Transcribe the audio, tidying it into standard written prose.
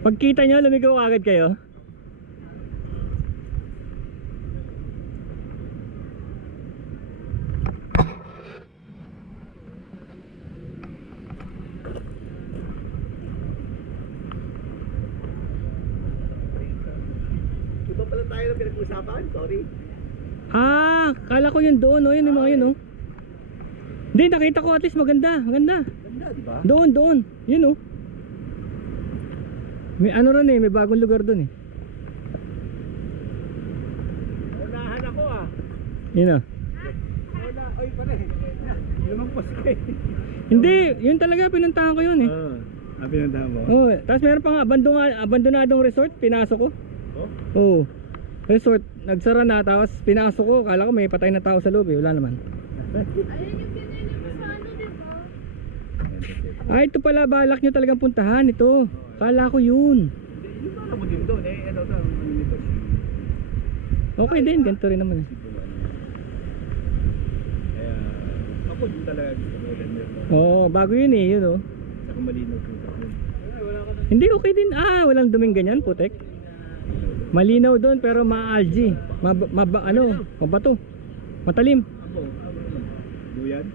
Pagkita nyo, lumigaw agad kayo. Iba pala tayo na pinag-usapan, sorry. Ah, kala ko yun doon, oh. Yun yung mga yun, oh. Hindi, nakita ko at least maganda, maganda. Ganda, di ba? Doon, yun, oh. May ano rin eh, may bagong lugar doon eh. Unahan ako ah. Yun, oh. Wala, oy pare. Lumagpas ka eh. Hindi, yun talaga, pinuntahan ko yun eh. Pinuntahan mo? Oh, tapos meron pang abandonadong resort, pinasok ko. Oh? Oh, resort, nagsara na, tapos pinasok ko, kala ko may patay na tao sa loob eh, wala naman. Ayun yung pinili mo sa ano, di ba? Ah, ito pala, balak nyo talagang puntahan ito. Kala ko yun. Yung para mo din doon eh. Ano nito? Okay din, ganito rin naman eh. Kaya, ako din talaga gusto mo din meron. Oo, bago yun eh, yun oh. Saka malinaw yung tapon. Hindi, okay din. Ah, walang duming ganyan, putek. Malinaw doon pero ma-algae. Mabato. Matalim. Ako, duyan.